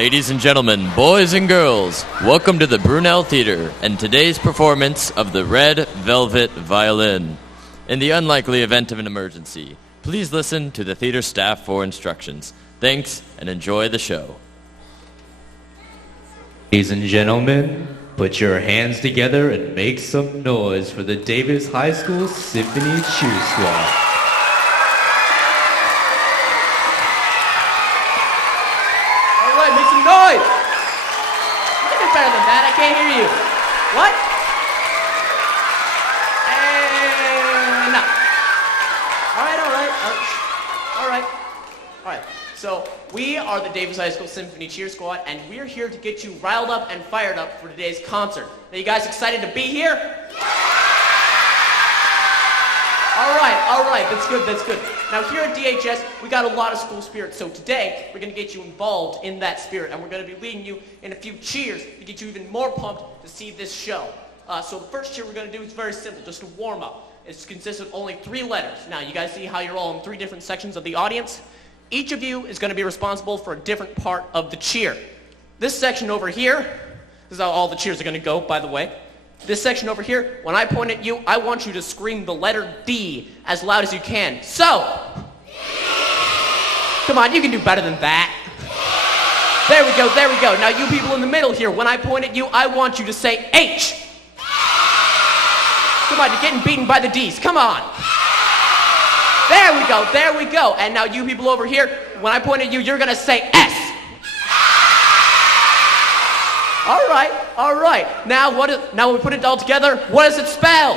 Ladies and gentlemen, boys and girls, welcome to the Brunel Theater and today's performance of the Red Velvet Violin. In the unlikely event of an emergency, please listen to the theater staff for instructions. Thanks, and enjoy the show. Ladies and gentlemen, put your hands together and make some noise for the Davis High School Symphony Cheer Squad. Noise! You can do better than that. I can't hear you. What? And no. All right. So we are the Davis High School Symphony Cheer Squad, and we're here to get you riled up and fired up for today's concert. Are you guys excited to be here? All right. That's good. Now here at DHS, we got a lot of school spirit, so today we're going to get you involved in that spirit, and we're going to be leading you in a few cheers to get you even more pumped to see this show. So the first cheer we're going to do is very simple, just a warm-up. It consists of only 3 letters. Now you guys see how you're all in 3 different sections of the audience? Each of you is going to be responsible for a different part of the cheer. This section over here, this is how all the cheers are going to go, by the way. This section over here, when I point at you, I want you to scream the letter D as loud as you can. So, come on, you can do better than that. There we go. Now you people in the middle here, when I point at you, I want you to say H. Come on, you're getting beaten by the D's. Come on. There we go. And now you people over here, when I point at you, you're going to say S. All right. Now when we put it all together, what does it spell?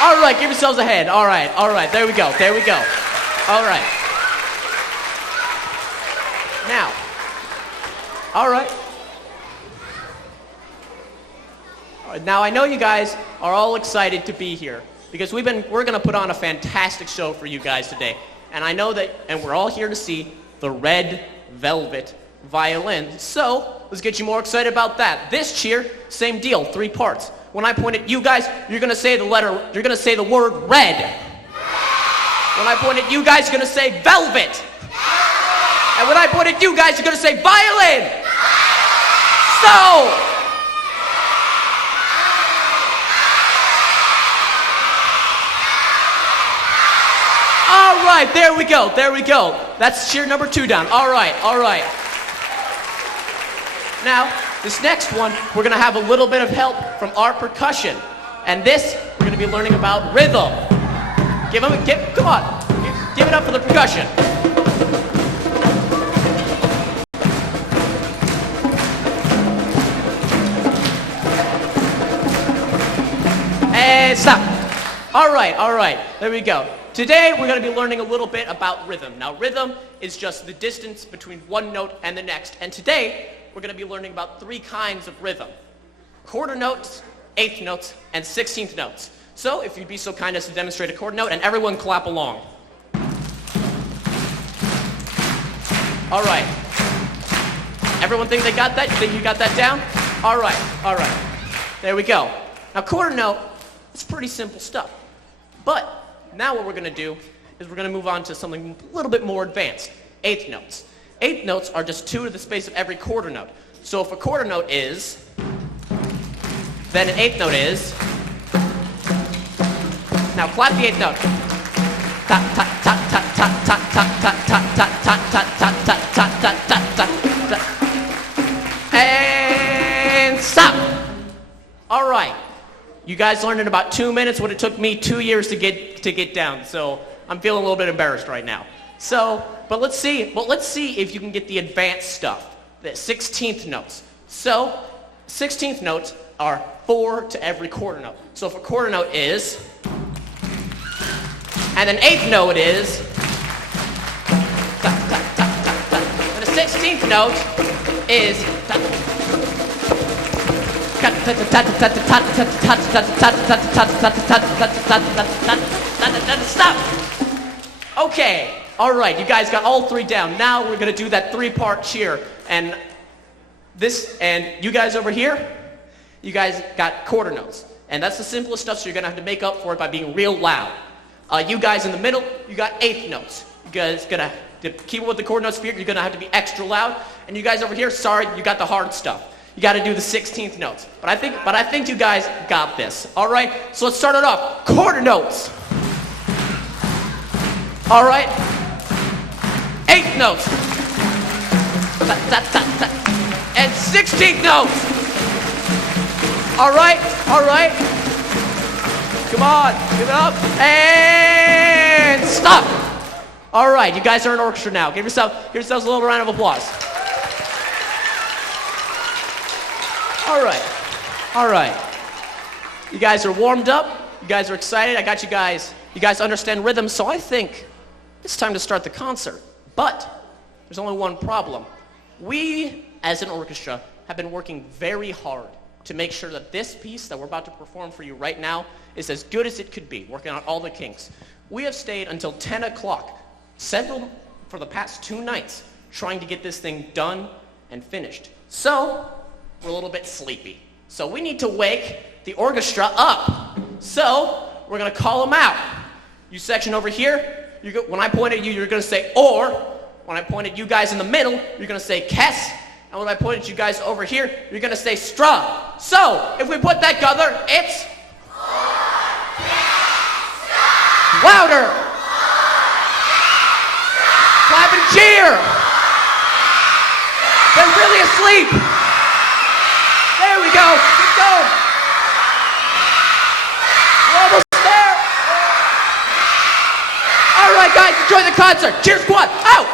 All right, give yourselves a hand. All right. There we go. All right. Now. All right. Now I know you guys are all excited to be here because we're going to put on a fantastic show for you guys today. And I know that, and we're all here to see the Red Velvet Violin. So, let's get you more excited about that. This cheer, same deal, 3 parts. When I point at you guys, you're gonna say the word red. When I point at you guys, you're gonna say velvet. And when I point at you guys, you're gonna say violin. So, all right, there we go. That's cheer number 2 down. All right. Now, this next one, we're going to have a little bit of help from our percussion. And this, we're going to be learning about rhythm. Come on. Give it up for the percussion. And stop. All right. There we go. Today, we're going to be learning a little bit about rhythm. Now, rhythm is just the distance between one note and the next. And today, we're going to be learning about 3 kinds of rhythm. Quarter notes, 1/8 notes, and 16th notes. So, if you'd be so kind as to demonstrate a quarter note, and everyone clap along. All right. Everyone think they got that? You think you got that down? All right. There we go. Now, quarter note, it's pretty simple stuff. But now what we're going to do is we're going to move on to something a little bit more advanced, 1/8 notes. 1/8 notes are just 2 to the space of every quarter note. So if a quarter note is, then an 1/8 note is. Now clap the 1/8 note. Ta ta ta ta ta ta ta ta ta ta ta ta ta ta ta ta. And stop. All right. You guys learned in about 2 minutes what it took me 2 years to get down. So I'm feeling a little bit embarrassed right now. But let's see if you can get the advanced stuff, the 16th notes. So 16th notes are 4 to every quarter note. So if a quarter note is, and an 1/8 note is, and a 16th note is. Stop. Okay. All right. You guys got all 3 down. Now we're going to do that 3-part cheer. And you guys over here, you guys got quarter notes. And that's the simplest stuff, so you're going to have to make up for it by being real loud. You guys in the middle, you got eighth notes. You guys gonna, to keep with the chord note spirit, you're gonna have to be extra loud. And you guys over here, sorry, you got the hard stuff. You gotta do the 16th notes. But I think you guys got this. All right, so let's start it off. Quarter notes. All right, eighth notes. And 16th notes. All right. Come on, give it up, and stop. All right, you guys are an orchestra now. Give yourselves a little round of applause. All right. You guys are warmed up. You guys are excited. I got you guys. You guys understand rhythm, so I think it's time to start the concert. But there's only one problem. We, as an orchestra, have been working very hard to make sure that this piece that we're about to perform for you right now is as good as it could be, working on all the kinks. We have stayed until 10 o'clock, for the past 2 nights, trying to get this thing done and finished. So, we're a little bit sleepy. So we need to wake the orchestra up. So, we're gonna call them out. You section over here, when I point at you, you're gonna say or. When I point at you guys in the middle, you're gonna say kes. And when I point at you guys over here, you're gonna say stra. So, if we put that together, it's louder. Clap and cheer. They're really asleep. There we go. Keep going. We're almost there. All right, guys, enjoy the concert. Cheer squad, out.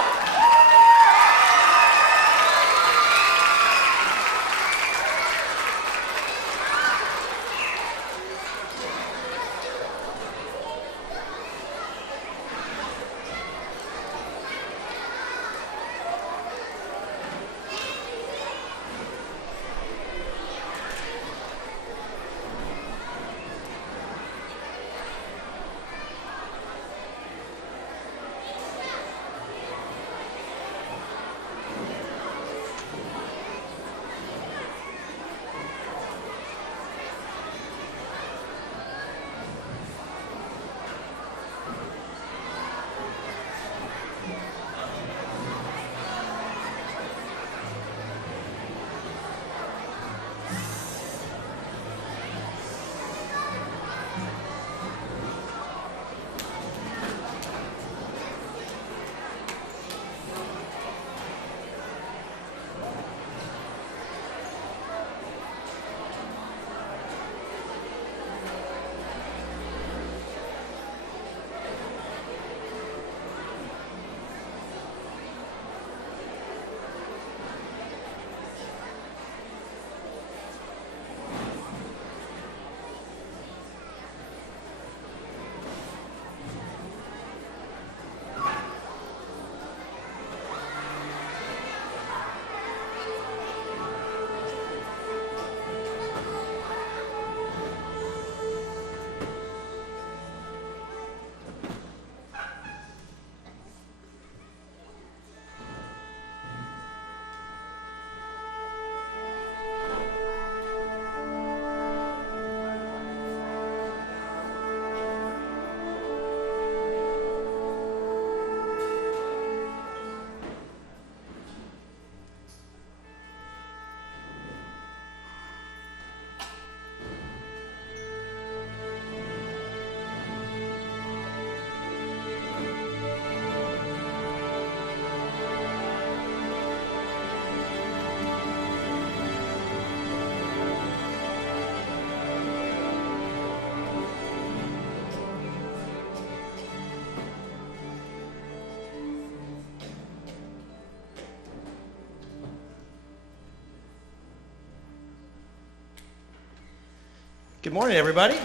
Good morning, everybody. All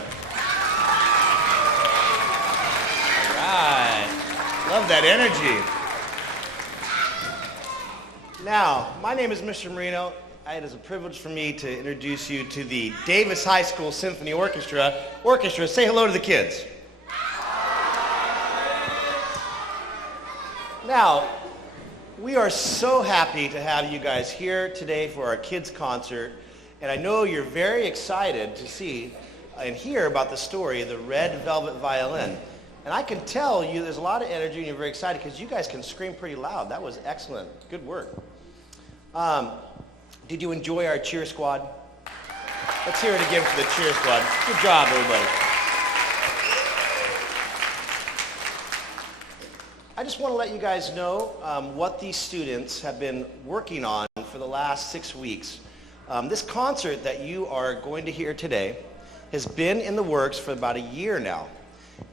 right. Love that energy. Now, my name is Mr. Moreno. It is a privilege for me to introduce you to the Davis High School Symphony Orchestra. Orchestra, say hello to the kids. Now, we are so happy to have you guys here today for our kids' concert. And I know you're very excited to see and hear about the story of the Red Velvet Violin. And I can tell you there's a lot of energy and you're very excited because you guys can scream pretty loud. That was excellent. Good work. Did you enjoy our cheer squad? Let's hear it again for the cheer squad. Good job, everybody. I just want to let you guys know what these students have been working on for the last 6 weeks. This concert that you are going to hear today has been in the works for about a year now.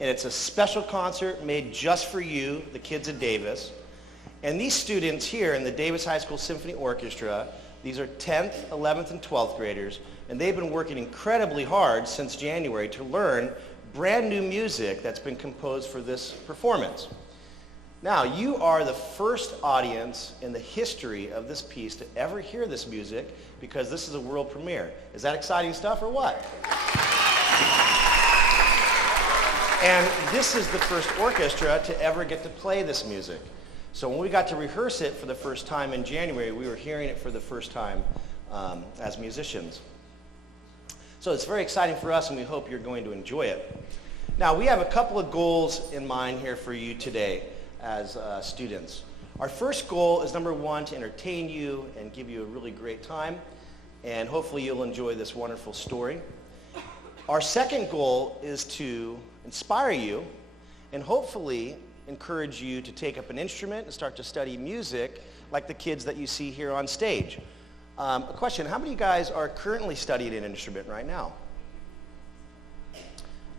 And it's a special concert made just for you, the kids at Davis. And these students here in the Davis High School Symphony Orchestra, these are 10th, 11th, and 12th graders, and they've been working incredibly hard since January to learn brand new music that's been composed for this performance. Now, you are the first audience in the history of this piece to ever hear this music because this is a world premiere. Is that exciting stuff or what? And this is the first orchestra to ever get to play this music. So when we got to rehearse it for the first time in January, we were hearing it for the first time as musicians. So it's very exciting for us, and we hope you're going to enjoy it. Now, we have a couple of goals in mind here for you today as students. Our first goal is, number one, to entertain you and give you a really great time, and hopefully you'll enjoy this wonderful story. Our second goal is to inspire you and hopefully encourage you to take up an instrument and start to study music like the kids that you see here on stage. A question, how many of you guys are currently studying an instrument right now?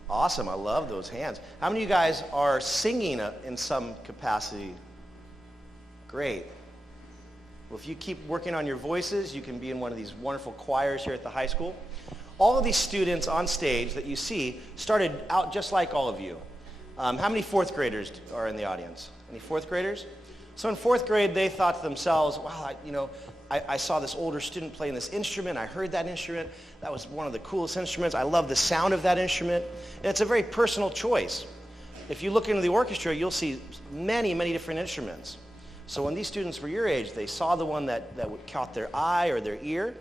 Awesome, I love those hands. How many of you guys are singing in some capacity? Great. Well, if you keep working on your voices, you can be in one of these wonderful choirs here at the high school. All of these students on stage that you see started out just like all of you. How many fourth graders are in the audience? Any fourth graders? So in fourth grade, they thought to themselves, wow, I saw this older student playing this instrument. I heard that instrument. That was one of the coolest instruments. I love the sound of that instrument. And it's a very personal choice. If you look into the orchestra, you'll see many, many different instruments. So when these students were your age, they saw the one that caught their eye or their ear,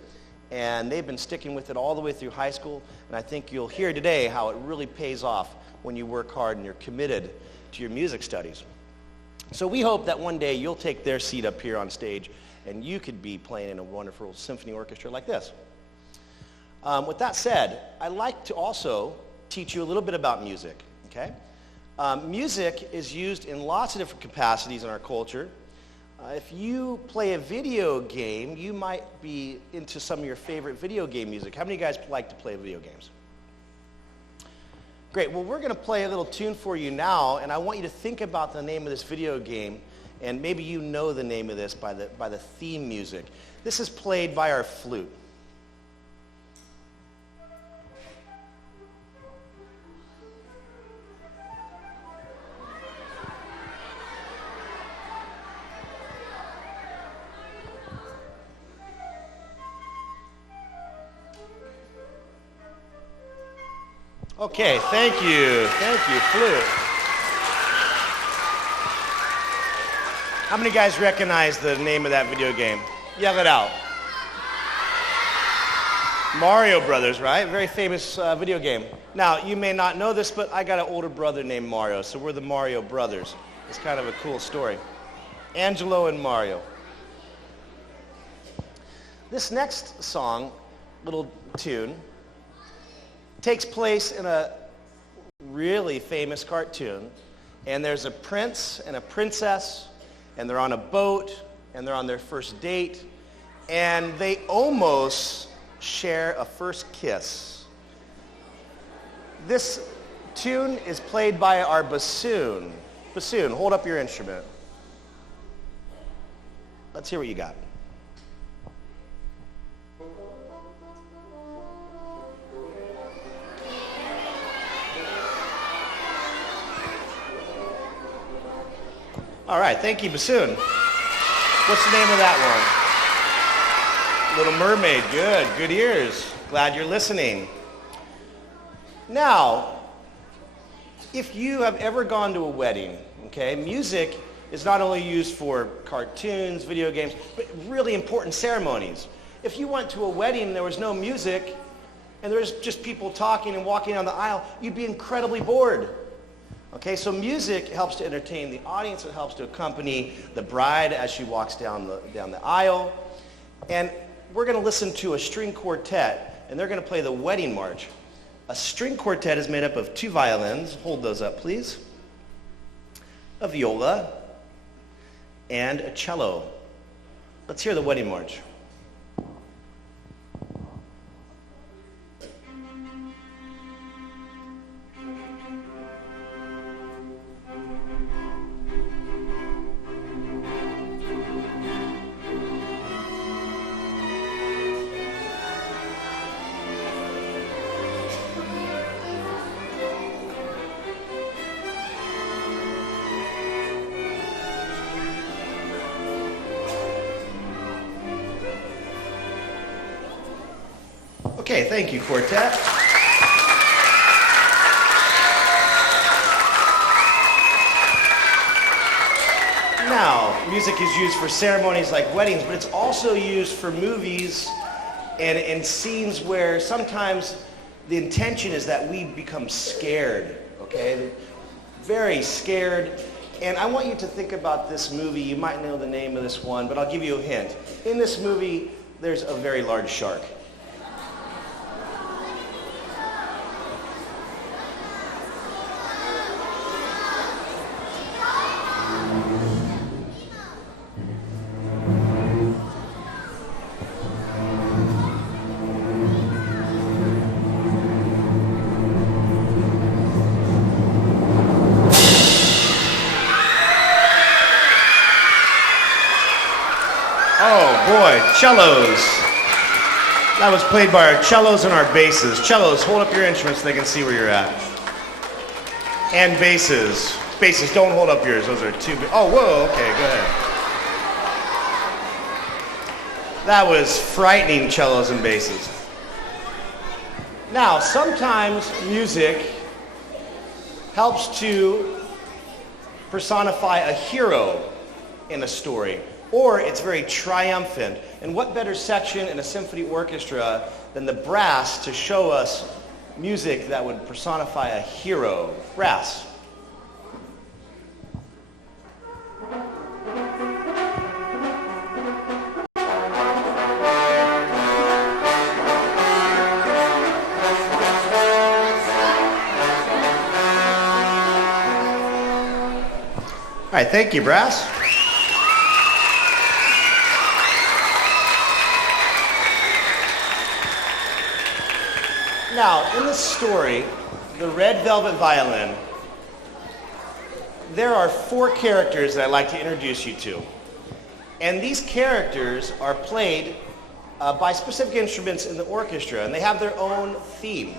and they've been sticking with it all the way through high school. And I think you'll hear today how it really pays off when you work hard and you're committed to your music studies. So we hope that one day you'll take their seat up here on stage and you could be playing in a wonderful symphony orchestra like this. With that said, I'd like to also teach you a little bit about music, okay? Music is used in lots of different capacities in our culture. If you play a video game, you might be into some of your favorite video game music. How many of you guys like to play video games? Great. Well, we're going to play a little tune for you now, and I want you to think about the name of this video game, and maybe you know the name of this by the theme music. This is played by our flute. Okay, thank you, flute. How many guys recognize the name of that video game? Yell it out. Mario Brothers, right? Very famous video game. Now, you may not know this, but I got an older brother named Mario, so we're the Mario Brothers. It's kind of a cool story. Angelo and Mario. This next song, little tune, takes place in a really famous cartoon, and there's a prince and a princess, and they're on a boat, and they're on their first date, and they almost share a first kiss. This tune is played by our bassoon. Bassoon, hold up your instrument. Let's hear what you got. All right, thank you, bassoon. What's the name of that one? Little Mermaid, good ears. Glad you're listening. Now, if you have ever gone to a wedding, okay, music is not only used for cartoons, video games, but really important ceremonies. If you went to a wedding and there was no music, and there was just people talking and walking down the aisle, you'd be incredibly bored. Okay, so music helps to entertain the audience. It helps to accompany the bride as she walks down the aisle. And we're going to listen to a string quartet, and they're going to play the wedding march. A string quartet is made up of 2 violins. Hold those up, please. A viola and a cello. Let's hear the wedding march. Okay, thank you, quartet. Now, music is used for ceremonies like weddings, but it's also used for movies and scenes where sometimes the intention is that we become scared, okay? Very scared. And I want you to think about this movie. You might know the name of this one, but I'll give you a hint. In this movie, there's a very large shark. Cellos. That was played by our cellos and our basses. Cellos, hold up your instruments so they can see where you're at. And basses. Basses, don't hold up yours. Those are too big. Oh, whoa, okay, go ahead. That was frightening, cellos and basses. Now, sometimes music helps to personify a hero in a story, or it's very triumphant. And what better section in a symphony orchestra than the brass to show us music that would personify a hero? Brass. All right, thank you, brass. Now, in this story, the Red Velvet Violin, there are 4 characters that I'd like to introduce you to. And these characters are played by specific instruments in the orchestra, and they have their own theme.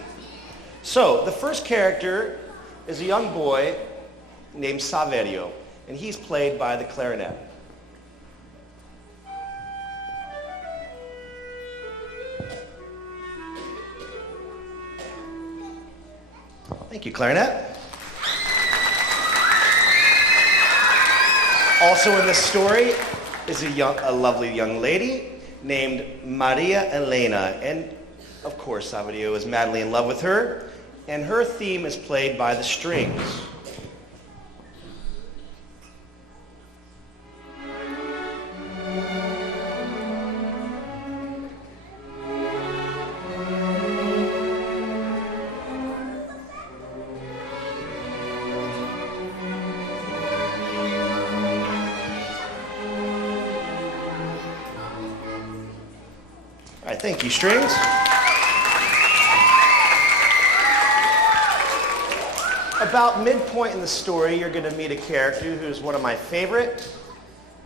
So, the first character is a young boy named Saverio, and he's played by the clarinet. Thank you, clarinet. Also in this story is a lovely young lady named Maria Elena. And of course, Saverio is madly in love with her. And her theme is played by the strings. All right, thank you, strings. About midpoint in the story, you're going to meet a character who's one of my favorite.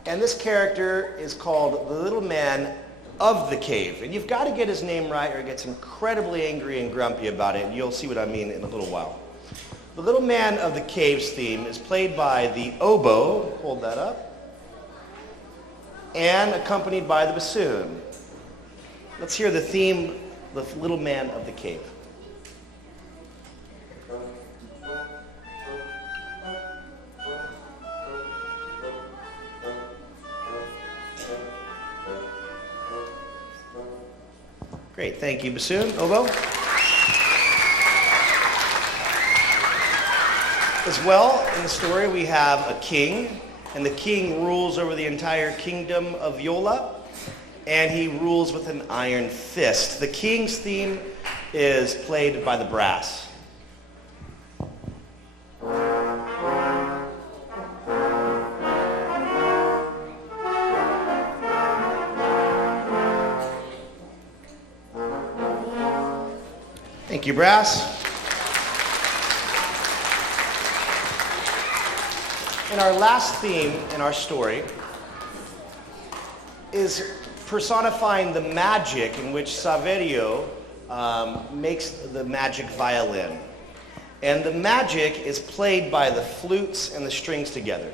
And this character is called the Little Man of the Cave. And you've got to get his name right or he gets incredibly angry and grumpy about it. And you'll see what I mean in a little while. The Little Man of the Cave's theme is played by the oboe, hold that up, and accompanied by the bassoon. Let's hear the theme, The Little Man of the Cave. Great, thank you, bassoon. Oboe. The as well, in the story, we have a king, and the king rules over the entire kingdom of Yola, and he rules with an iron fist. The king's theme is played by the brass. Thank you, brass. And our last theme in our story is personifying the magic in which Saverio makes the magic violin. And the magic is played by the flutes and the strings together.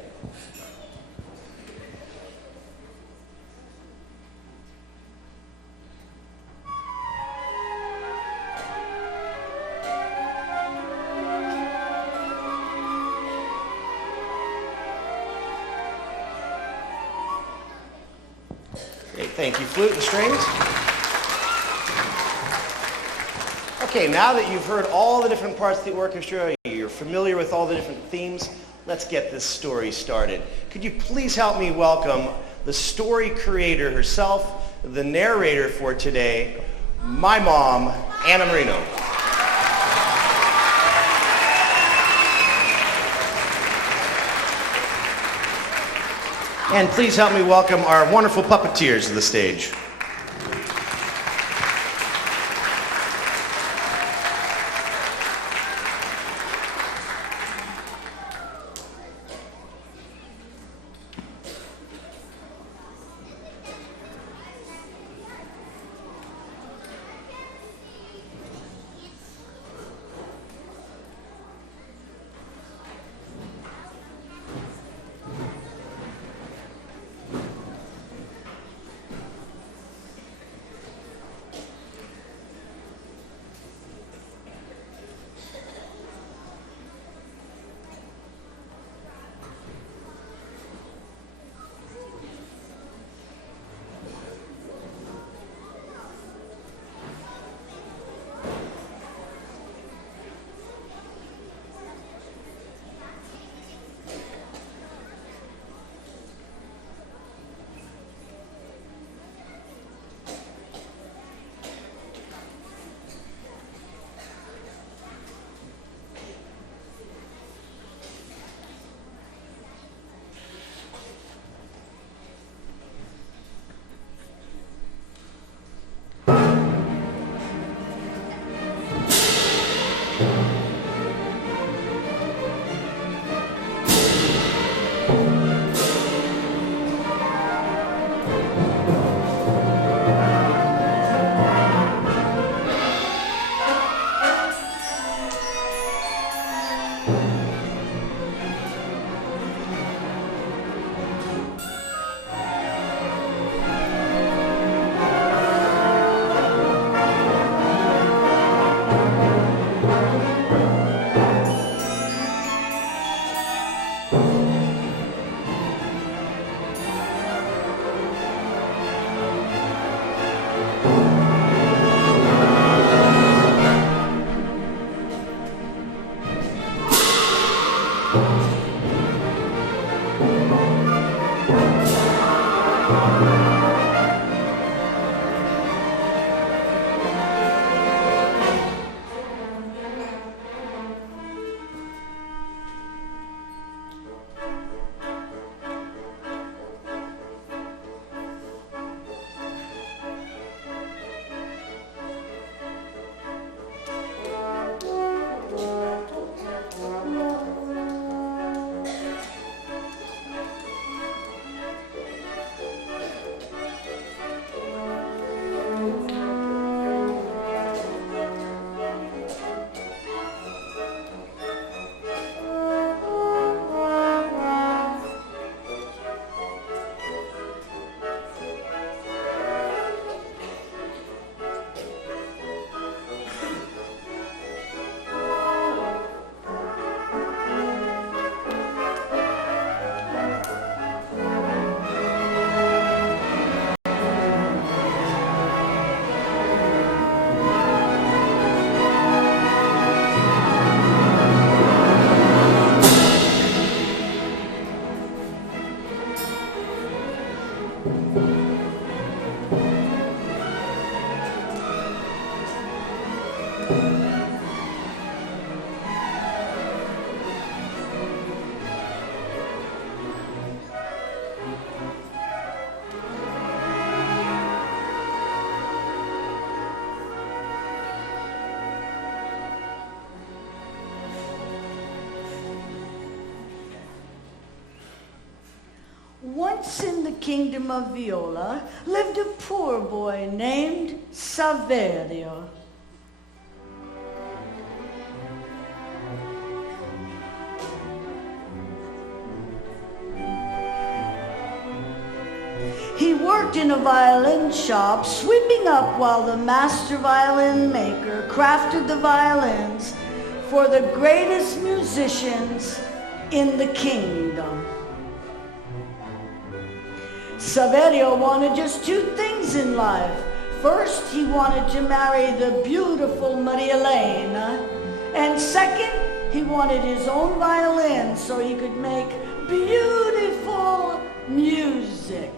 Thank you, flute and strings. Okay, now that you've heard all the different parts of the orchestra, you're familiar with all the different themes, let's get this story started. Could you please help me welcome the story creator herself, the narrator for today, my mom, Anna Moreno. And please help me welcome our wonderful puppeteers to the stage. Once in the kingdom of Viola lived a poor boy named Saverio. He worked in a violin shop, sweeping up while the master violin maker crafted the violins for the greatest musicians in the kingdom. Saverio wanted just two things in life. First, he wanted to marry the beautiful Maria Elena, and second, he wanted his own violin so he could make beautiful music.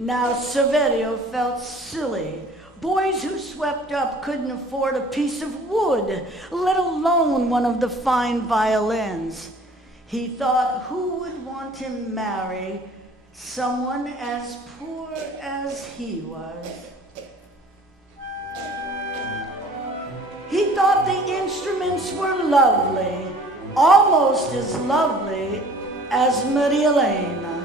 Now Saverio felt silly. Boys who swept up couldn't afford a piece of wood, let alone one of the fine violins. He thought, who would want to marry someone as poor as he was? He thought the instruments were lovely, almost as lovely as Maria Elena.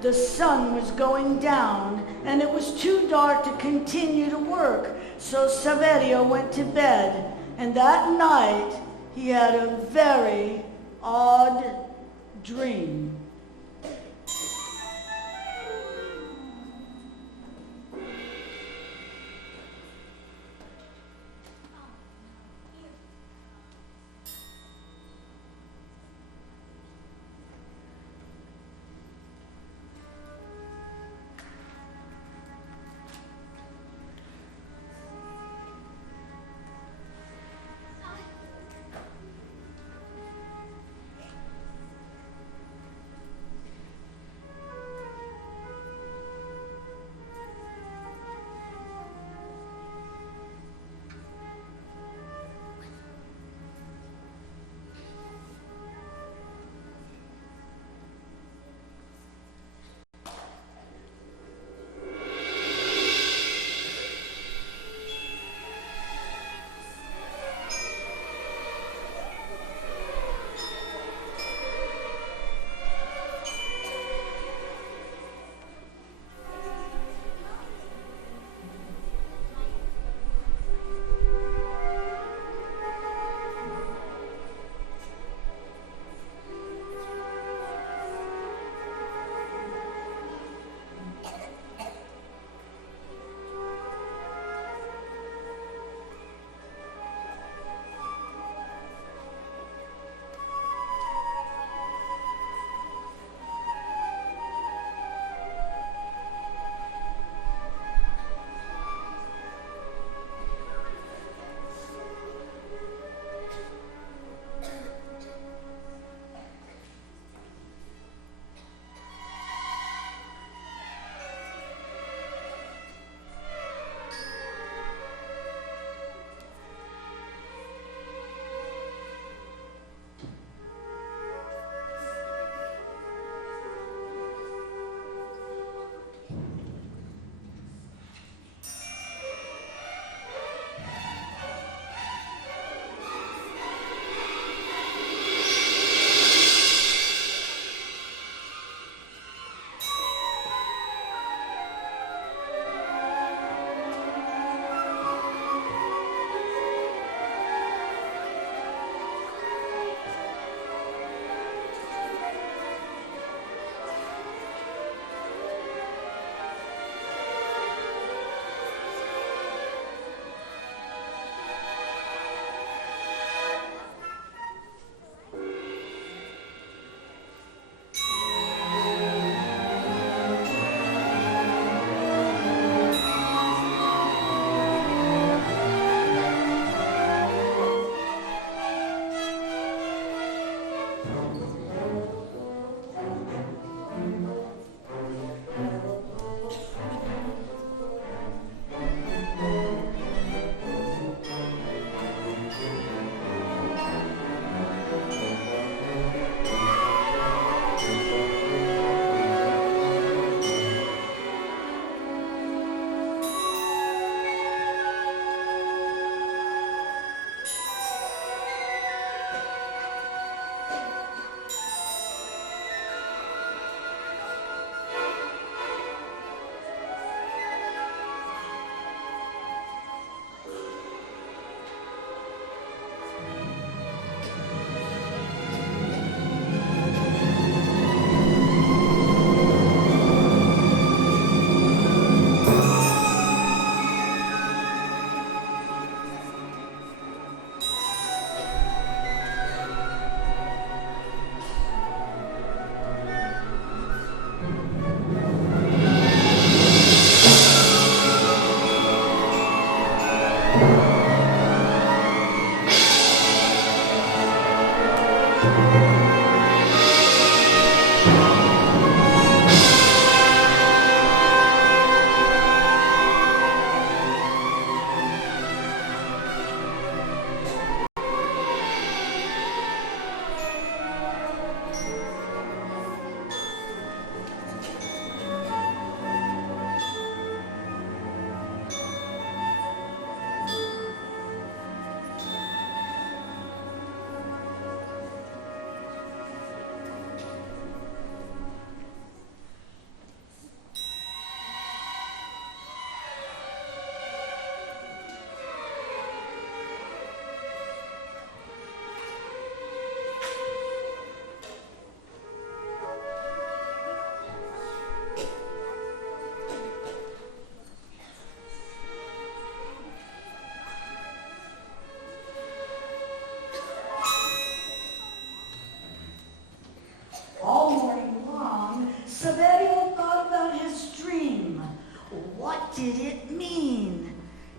The sun was going down, and it was too dark to continue to work, so Saverio went to bed, and that night he had a very odd dream.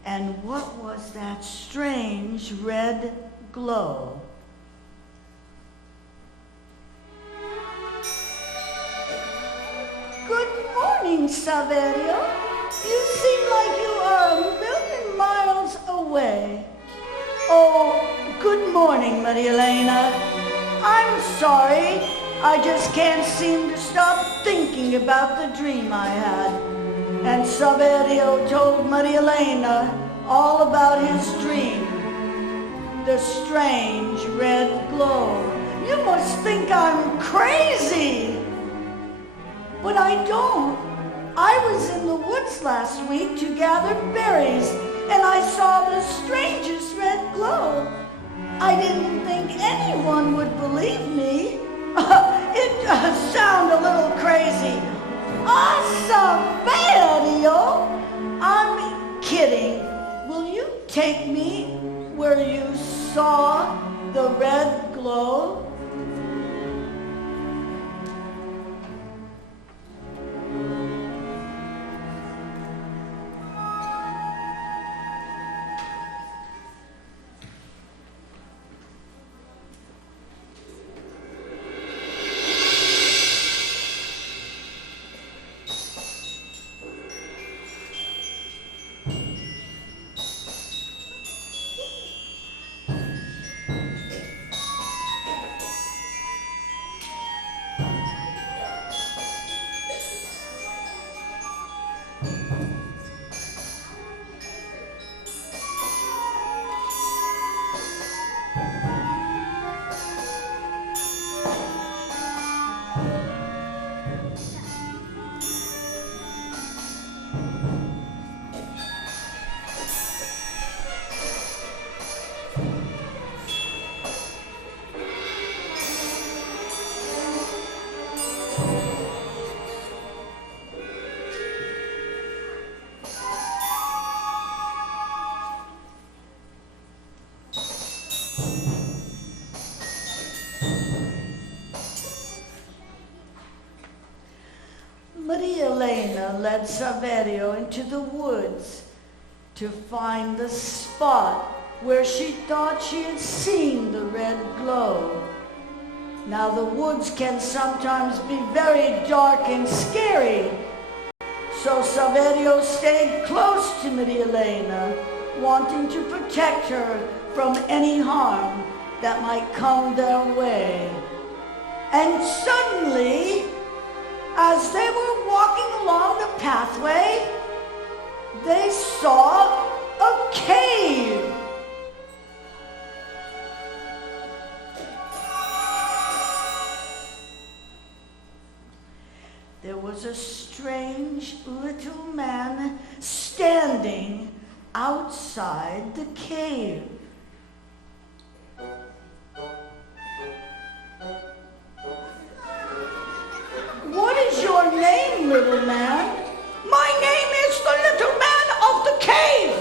And what was that strange red glow? Good morning, Saverio. You seem like you are a million miles away. Oh, good morning, Maria Elena. I'm sorry. I just can't seem to stop thinking about the dream I had. And Saverio told Maria Elena all about his dream. The strange red glow. You must think I'm crazy. But I don't. I was in the woods last week to gather berries, and I saw the strangest red glow. I didn't think anyone would believe me. It does sound a little crazy. Saverio! I'm kidding. Will you take me where you saw the red glow? Maria Elena led Saverio into the woods to find the spot where she thought she had seen the red glow. Now the woods can sometimes be very dark and scary, so Saverio stayed close to Maria Elena, wanting to protect her from any harm that might come their way. And suddenly, as they were walking along the pathway, they saw a cave. There was a strange little man standing outside the cave. What is your name, little man? My name is the little man of the cave.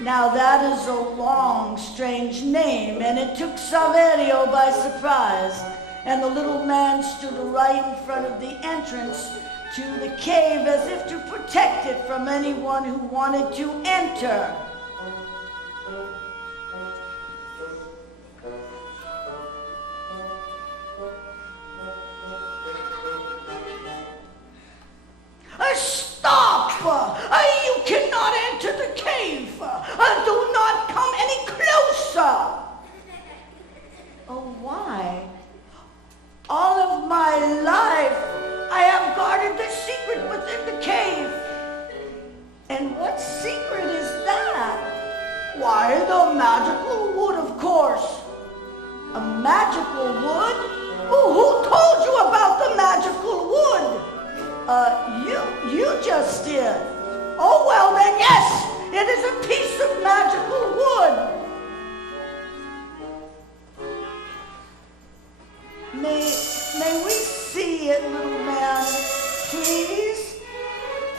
Now that is a long, strange name, and it took Saverio by surprise. And the little man stood right in front of the entrance to the cave as if to protect it from anyone who wanted to enter. Stop! You cannot enter the cave. Do not come any closer. Oh, why? All of my life, I have guarded the secret within the cave. And what secret is that? Why, the magical wood, of course. A magical wood? Who told you about the magical wood? You just did. Oh, well then, yes, it is a piece of magical wood. May we see it, little man, please?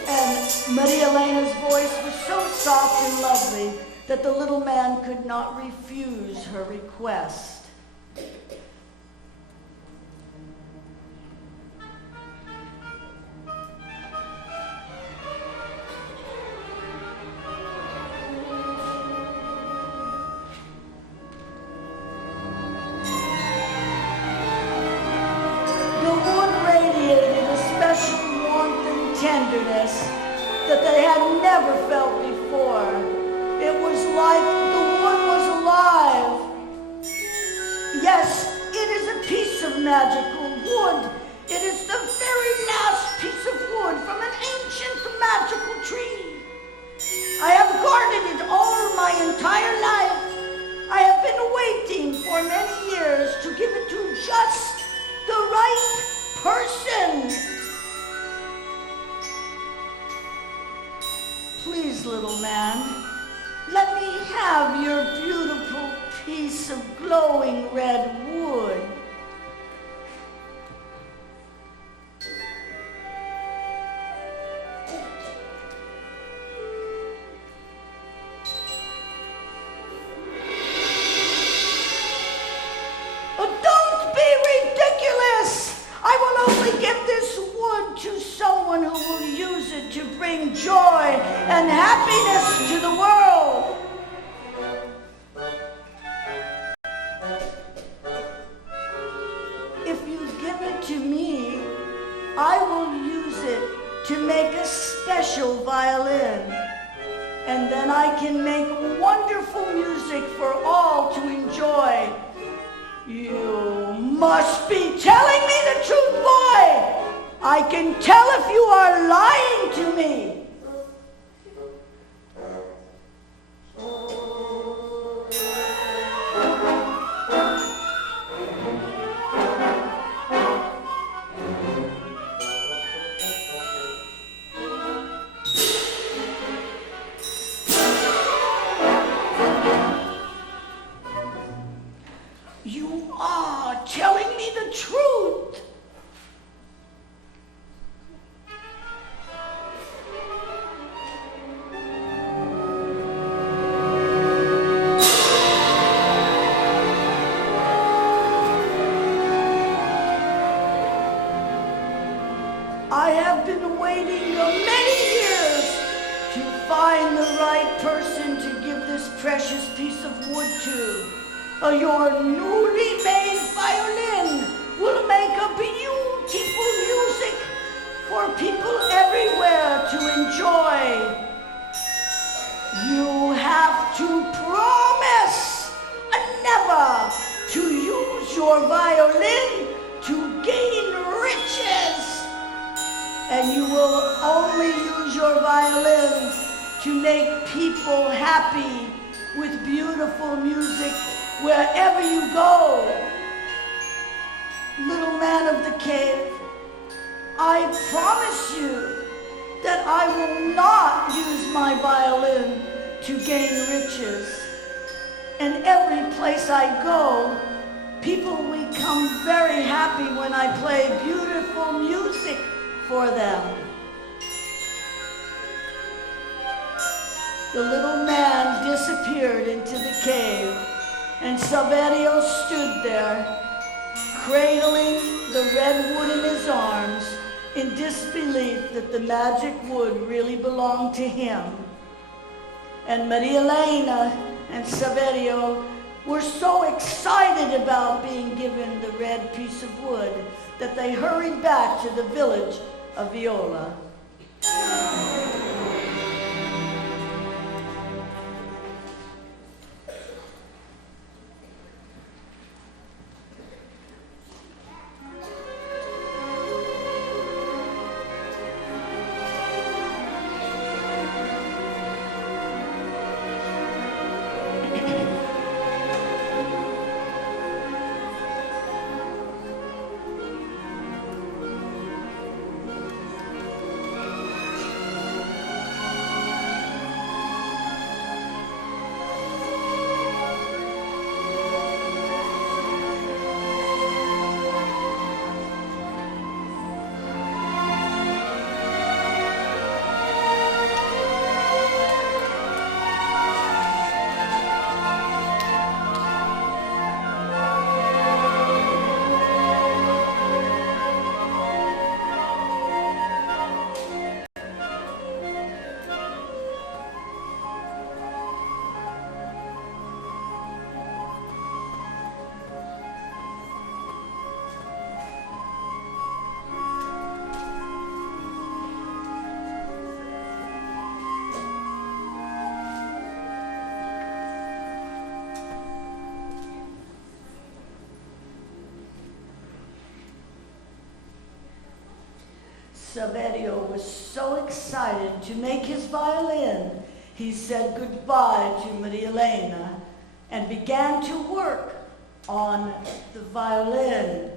And Maria Elena's voice was so soft and lovely that the little man could not refuse her request. magical wood. It is the very last piece of wood from an ancient magical tree. I have guarded it all my entire life. I have been waiting for many years to give it to just the right person. Please, little man, let me have your beautiful piece of glowing red wood. Don't be ridiculous! I will only give this wood to someone who will use it to bring joy and happiness to the world. If you give it to me, I will use it to make a special violin. And then I can make wonderful music for all to enjoy. You must be telling me the truth, boy! I can tell if you are lying to me. You are telling me the truth. I have been waiting many years to find the right person to give this precious piece of wood to. Your newly made violin will make a beautiful music for people everywhere to enjoy. You have to promise never to use your violin to gain riches. And you will only use your violin to make people happy with beautiful music wherever you go. Little man of the cave, I promise you that I will not use my violin to gain riches. And every place I go, people will become very happy when I play beautiful music for them. The little man disappeared into the cave, and Saverio stood there, cradling the red wood in his arms, in disbelief that the magic wood really belonged to him. And Maria Elena and Saverio were so excited about being given the red piece of wood that they hurried back to the village of Viola. Saverio was so excited to make his violin, he said goodbye to Maria Elena and began to work on the violin.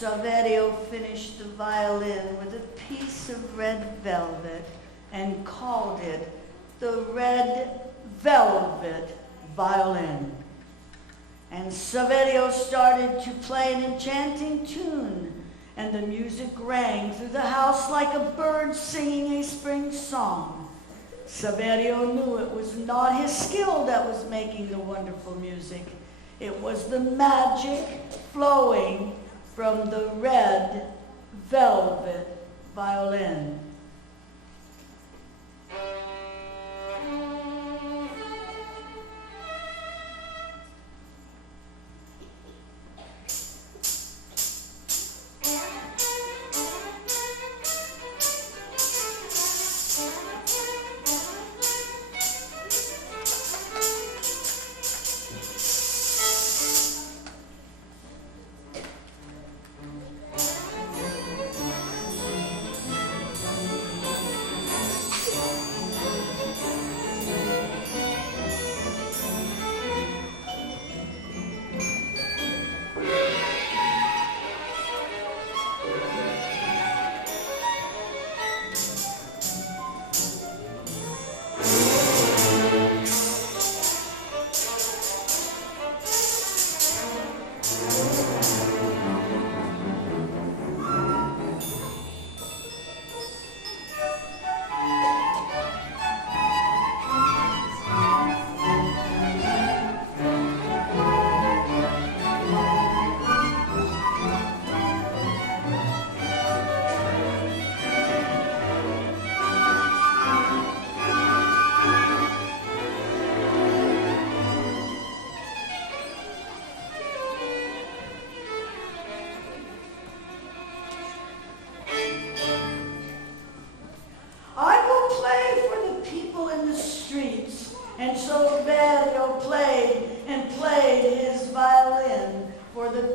Saverio finished the violin with a piece of red velvet and called it the Red Velvet Violin. And Saverio started to play an enchanting tune, and the music rang through the house like a bird singing a spring song. Saverio knew it was not his skill that was making the wonderful music. It was the magic flowing from the Red Velvet Violin.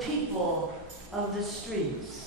people of the streets.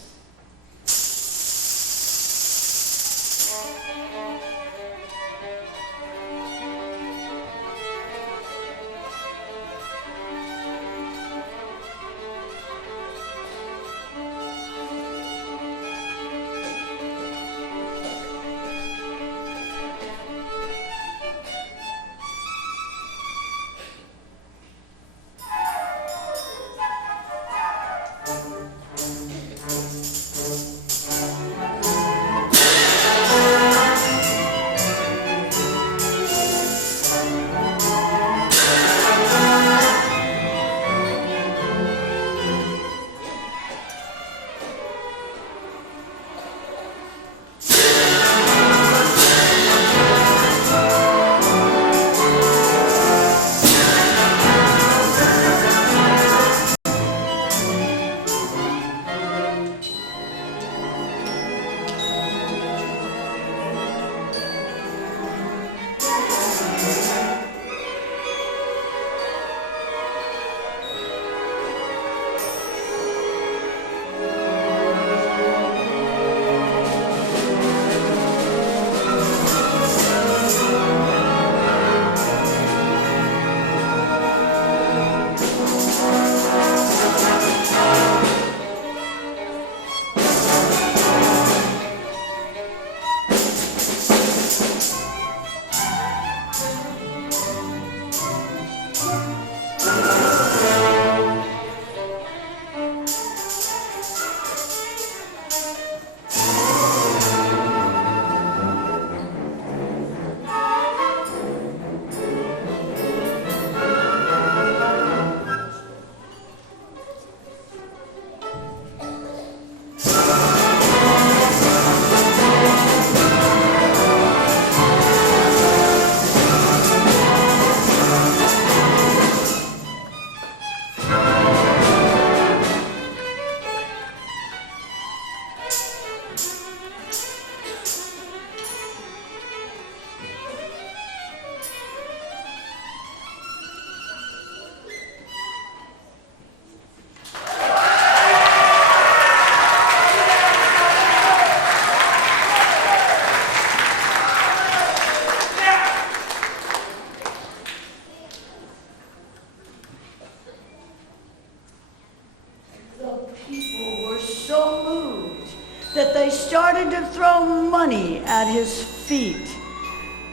That they started to throw money at his feet.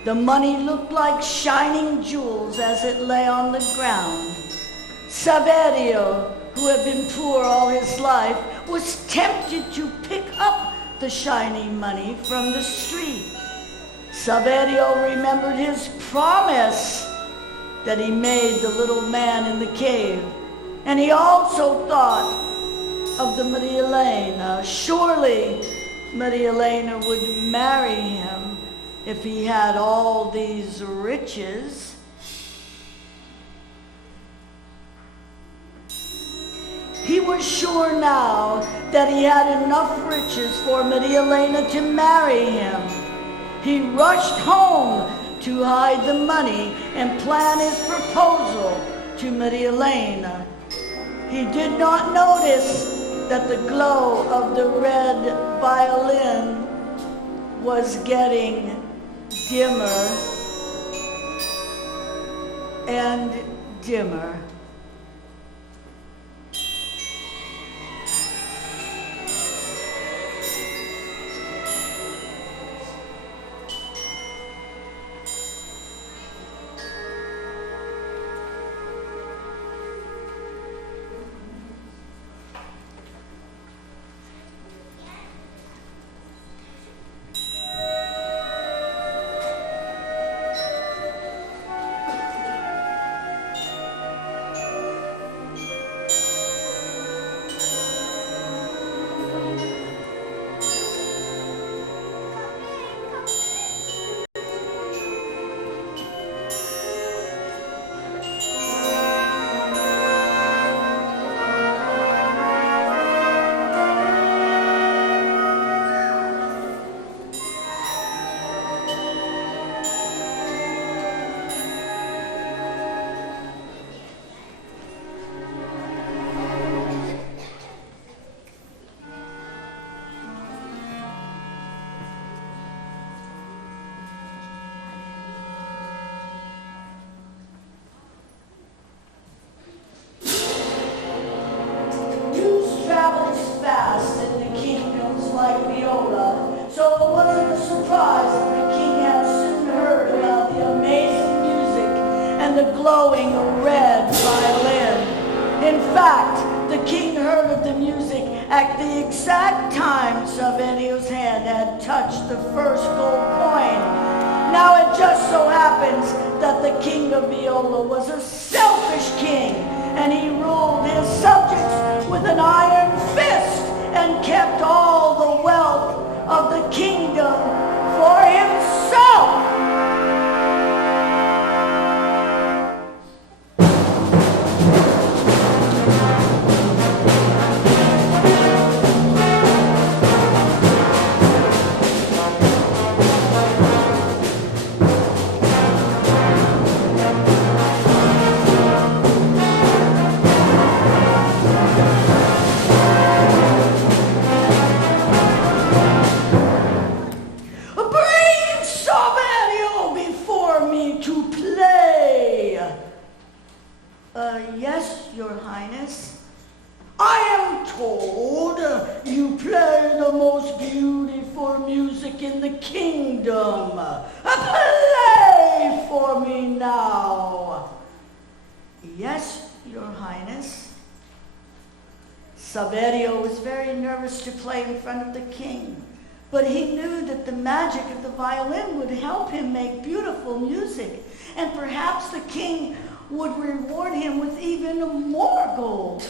The money looked like shining jewels as it lay on the ground. Saverio, who had been poor all his life, was tempted to pick up the shiny money from the street. Saverio remembered his promise that he made the little man in the cave, and he also thought of the Maria Elena. Surely Maria Elena would marry him if he had all these riches. He was sure now that he had enough riches for Maria Elena to marry him. He rushed home to hide the money and plan his proposal to Maria Elena. He did not notice that the glow of the red violin was getting dimmer and dimmer. So it wasn't a surprise that the king had soon heard about the amazing music and the glowing red violin. In fact, the king heard of the music at the exact time Saverio's hand had touched the first gold coin. Now it just so happens that the king of Viola was a selfish king, and he ruled his subjects with an iron fist and kept all the wealth of the kingdom for himself. Yes, Your Highness. I am told you play the most beautiful music in the kingdom. Play for me now. Yes, Your Highness. Saverio was very nervous to play in front of the king, but he knew that the magic of the violin would help him make beautiful music, and perhaps the king would reward him with even more gold.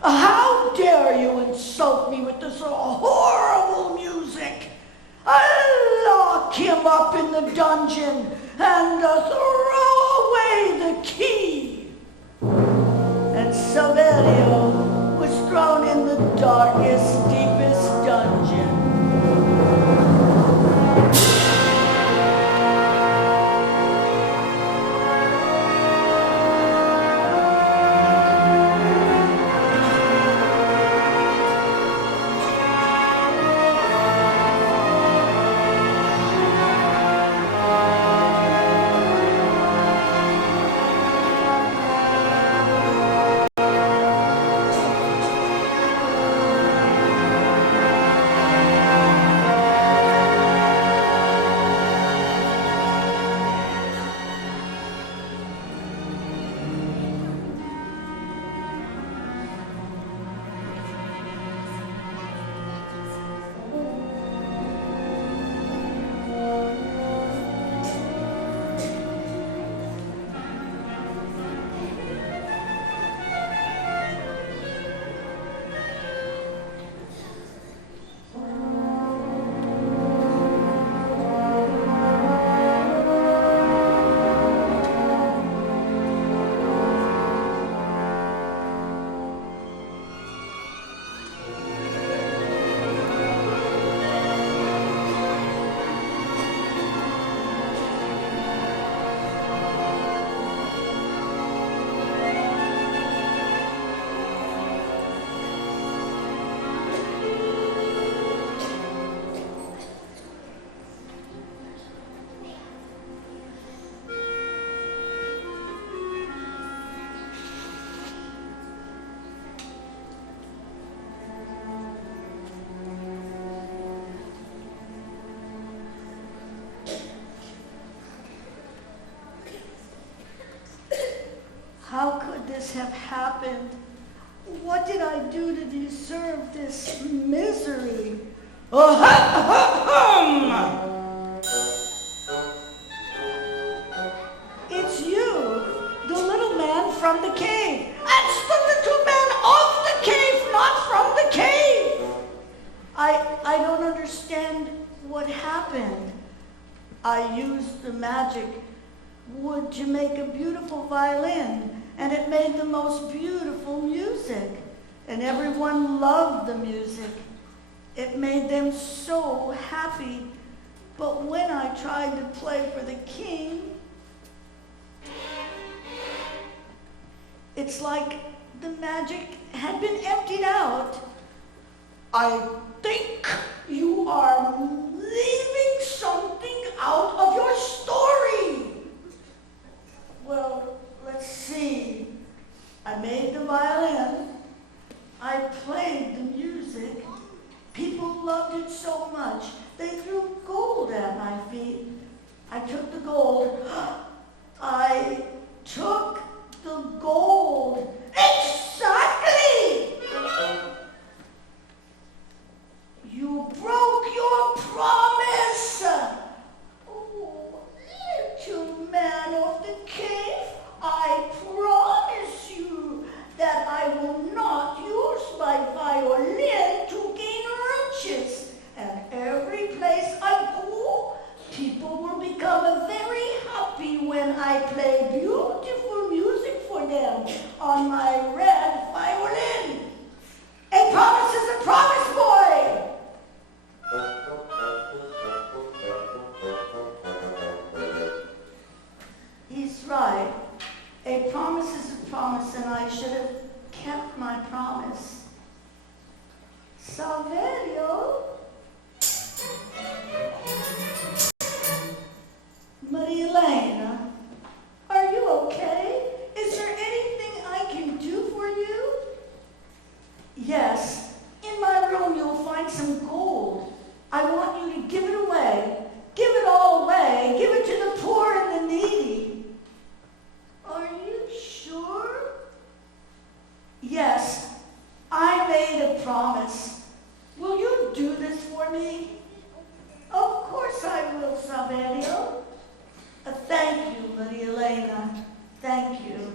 How dare you insult me with this horrible music? I'll lock him up in the dungeon and throw away the key. And Saverio was thrown in the darkest, deepest dungeon. How could this have happened? What did I do to deserve this misery? It's you, the little man from the cave. That's the little man of the cave, not from the cave. I don't understand what happened. I used the magic wood to make a beautiful violin, and it made the most beautiful music, and everyone loved the music. It made them so happy. But when I tried to play for the king, it's like the magic had been emptied out. I think you are leaving something out of your story. Well, let's see. I made the violin. I played the music. People loved it so much, they threw gold at my feet. I took the gold. I took the gold. Exactly! You broke your promise. Oh, little man of the cave, I promise you that I will not use my violin to gain riches. And every place I go, people will become very happy when I play beautiful music for them on my red violin. A promise is a promise, boy! He's right. A promise is a promise, and I should have kept my promise. Saverio? Maria Elena, are you okay? Is there anything I can do for you? Yes. In my room you'll find some gold. I want you to give it away. Give it all away. Give it to the poor and the needy. Are you sure? Yes. I made a promise. Will you do this for me? Of course I will, Saverio. Thank you, Maria Elena. Thank you.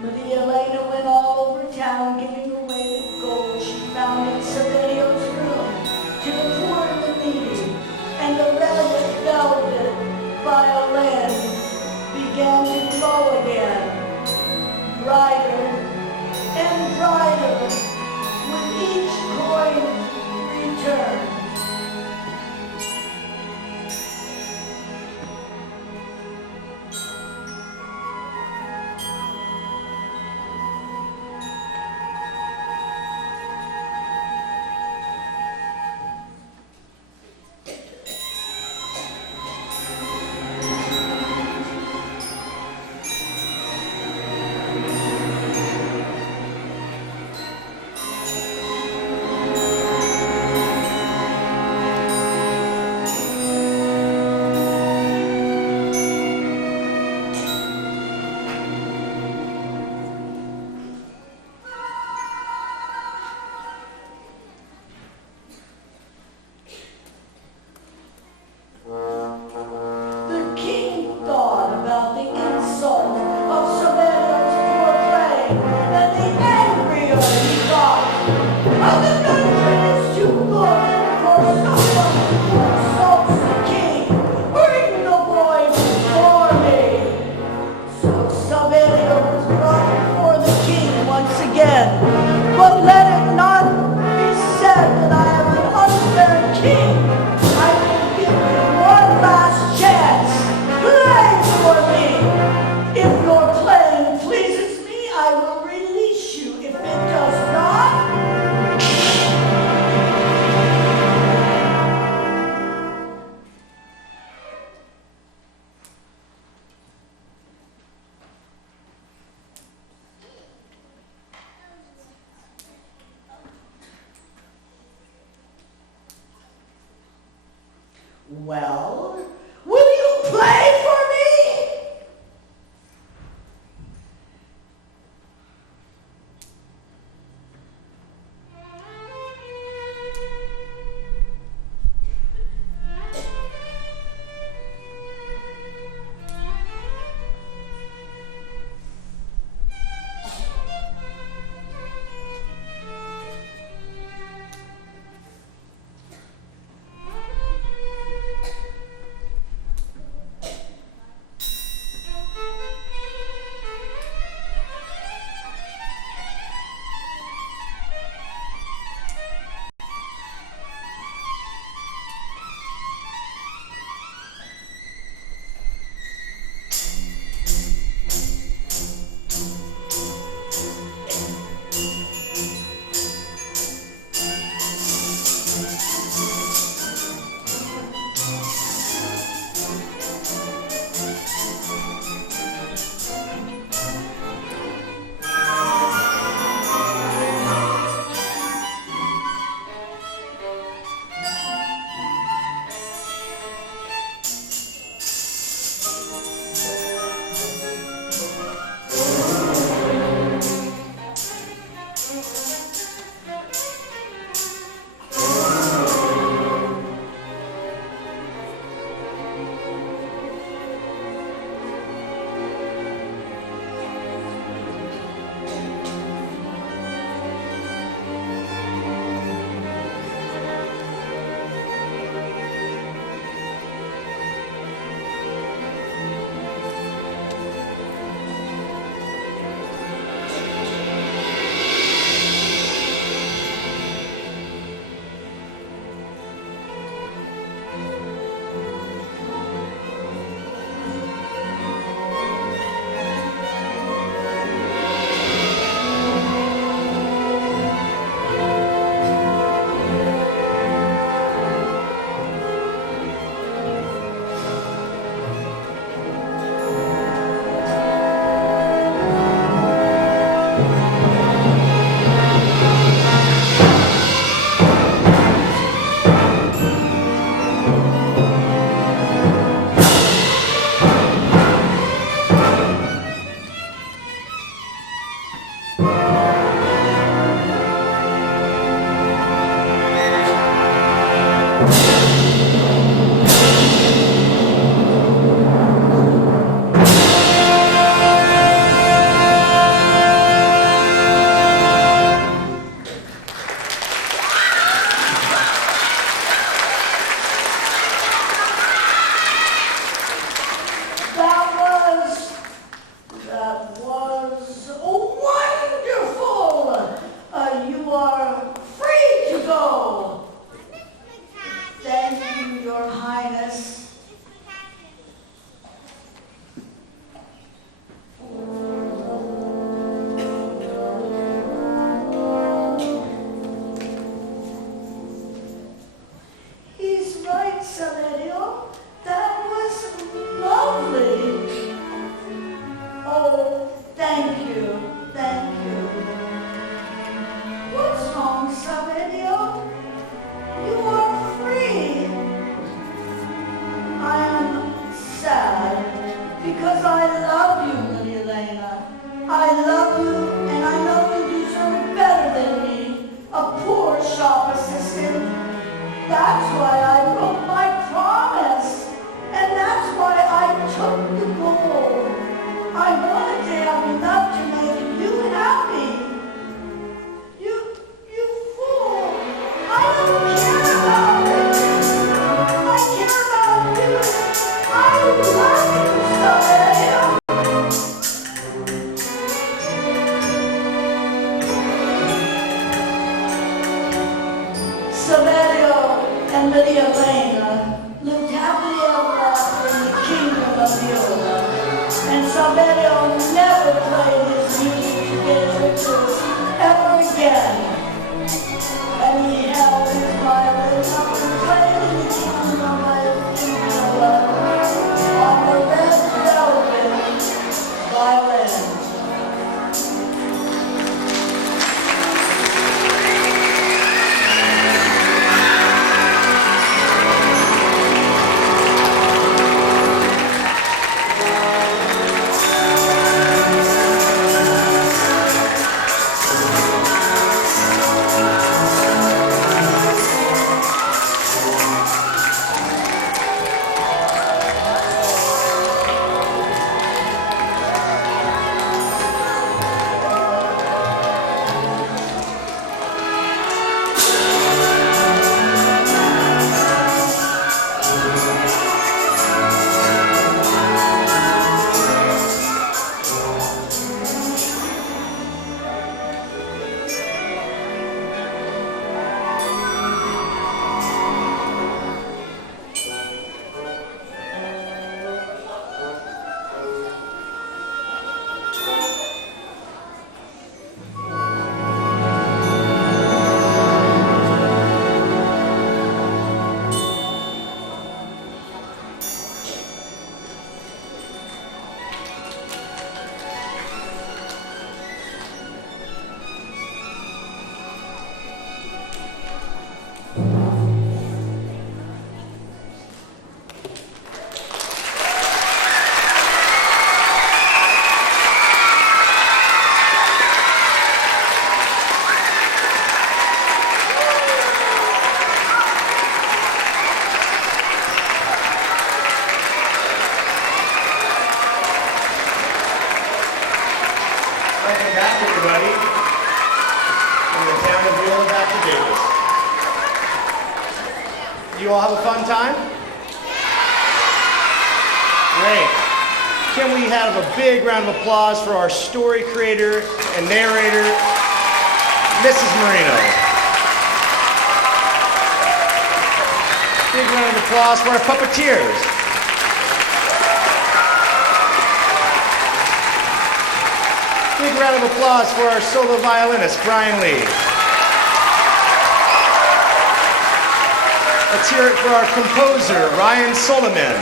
Maria Elena went all over town giving away the gold she found in Saverio's room to the poor and the needy, and the red velvet violin began to glow again, brighter and brighter with each coin returned. Well, will you play for me? That was wonderful. You are free to go. Thank you, Your Highness. He's right, Saverio. That was lovely. Oh, thank you, thank you. What's wrong, Saverio? You are free. I am sad because I love you, Maria Elena. I love you, and I know you deserve better than me, a poor shop assistant. That's why I broke my promise, and that's why I took the gold. I wanted to have enough to make you happy. You fool! I don't care about it. I care about you. I love you, Saverio. Saverio and Maria Elena lived happily ever after in the kingdom of Viola, and Saverio never played his music to Beatrice ever again. And he held his violin up and played in the kingdom of Viola on the Red Velvet Violin. Welcome back, everybody. From the town of Viola back to Davis. You all have a fun time? Great. Can we have a big round of applause for our story creator and narrator, Mrs. Moreno? Big round of applause for our puppeteers. Big round of applause for our solo violinist, Brian Lee. Let's hear it for our composer, Ryan Suleiman.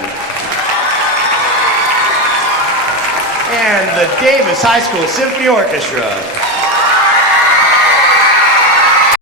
And the Davis High School Symphony Orchestra.